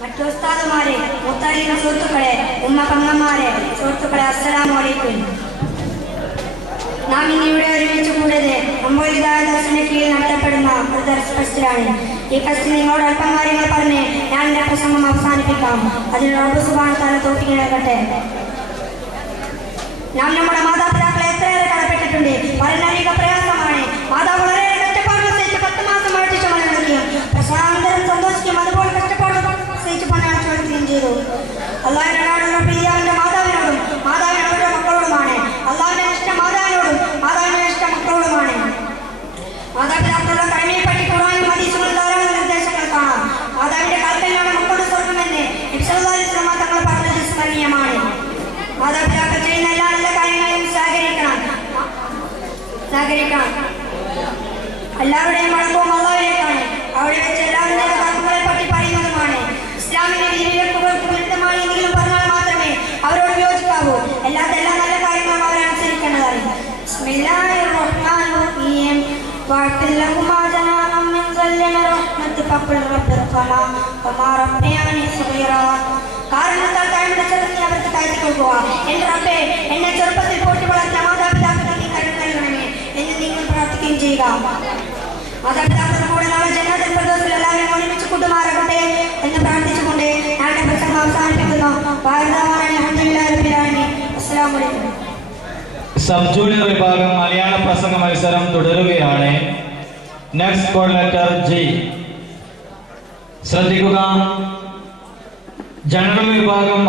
മറ്റു ഉസ്താദുമാരെ, മുത്തലിം സുഹൃത്തുക്കളെ, ഉമ്മ പെങ്ങന്മാരെ, സുഹൃത്തുക്കളെ, അസ്സലാമു അലൈക്കും. നാം ഇന്നിവിടെ ഒരുമിച്ച് കൂടിയത് അമ്മോൽ ഹിദായത്തിന്റെ കീഴിൽ നടത്തപ്പെടുന്ന ഒരു ദർസ് ഫെസ്റ്റിലാണ്. ഈ ഫെസ്റ്റിൽ നിങ്ങളോട് അല്പം കാര്യങ്ങൾ പറഞ്ഞ് ഞാൻ എന്റെ പ്രസംഗം അവസാനിപ്പിക്കാം. അതിന് റബ്ബ് സുബ്ഹാനഹു വ തആല തൗഫീഖ് നൽകട്ടെ. നാം നമ്മുടെ മാതാപിതാക്കളെ എത്രയേറെ കടപ്പെട്ടിട്ടുണ്ട്. വളരെയധികം പ്രയാസമാണ്. മാതാവ് വളരെ കഷ്ടപ്പാടുകൾ സഹിച്ച് 10 മാസം പഠിച്ച മലയാളിയും പ്രശാന്തരം സന്തോഷിക്കും അതുപോലെ കഷ്ടപ്പാടുകൾ സഹിച്ച് പണാഴ്ച വളർത്തുകയും ചെയ്തു. അള്ളാഹിന്റെ നാടുള്ള പ്രിയാവിന്റെ മാതാവിനോടും മാതാവിനോടും മക്കളോടുമാണ്. അള്ളാഹിന്റെ ഇഷ്ടം മാതാവിനോടും മാതാവിന്റെ ഇഷ്ടം മക്കളോടുമാണ്. മാതാപിതാക്കളുടെ കഴിവിനെ പറ്റി ഖുർആനിലും ഹദീസുകളിലും ധാരാളം നിർദ്ദേശങ്ങൾ കാണാം. മാതാവിന്റെ കൽപ്പനയാണ് മക്കളുടെ സ്വർഗ്ഗമെന്ന് നബി സല്ലല്ലാഹു അലൈഹി വസല്ലം തങ്ങൾ പറഞ്ഞത് സ്മരണീയമാണ്. മാതാപിതാക്കൾ ചെയ്യുന്ന എല്ലാ നല്ല കാര്യങ്ങളെയും സഹകരിക്കണം. എല്ലാവരുടെയും മടക്കവും അല്ലാഹുവിലേക്കാണ്. അവിടെ വെച്ച് എല്ലാവരുടെ കർമ്മങ്ങളെ പറ്റി പറയുന്നതുമാണ്. ഇസ്ലാമിന്റെ വിലക്കുകൾക്ക് വിരുദ്ധമായി എന്തെങ്കിലും പറഞ്ഞാൽ മാത്രമേ അവരോട് യോജിക്കാവൂ. അല്ലാതെ എല്ലാ നല്ല കാര്യങ്ങളും അവരനുസരിക്കേണ്ടതാണ്. ബിസ്മില്ലാഹിർ റഹ്മാനിർ റഹീം. വഅതല്ലഹുമാ ജനാഅൻ മിൻ സല്ലമ റഹ്മത്തി ഫഖുൽ റബ്ബിർഹമാ വമാ റബ്ബിയാനി സഗീറാ. കാരണത്താൽ താഴ്മ അവർക്ക് താഴ്ത്തി കൊടുക്കുക. എന്റെ റബ്ബേ, എന്നെ ചെറുപ്പത്തിൽ പോറ്റി വളർത്തിയ മാതാപിതാക്കളെ നീ കരുണ നൽകണമേ എന്ന് നിങ്ങൾ പ്രാർത്ഥിക്കുകയും ചെയ്യുക. മാതാപിതാക്കളുടെ കൂടെ നാളെ ജന്നത്തുൽ ഫിർദൗസിൽ എല്ലാവരും ഒരുമിച്ച് കൂട്ടുമാറാകട്ടെ എന്ന് പ്രാർത്ഥിച്ചുകൊണ്ട് ഞാൻ എന്റെ പ്രസംഗം അവസാനിപ്പിക്കുന്നു. അൽഹംദുലില്ലാഹി റബ്ബിൽ ആലമീൻ. അസ്സലാമു അലൈക്കും. സബ് ജൂനിയർ വിഭാഗം മലയാള പ്രസംഗ മത്സരം തുടരുകയാണ്. Next call letter G. ശ്രദ്ധിക്കുക. ജനറൽ വിഭാഗം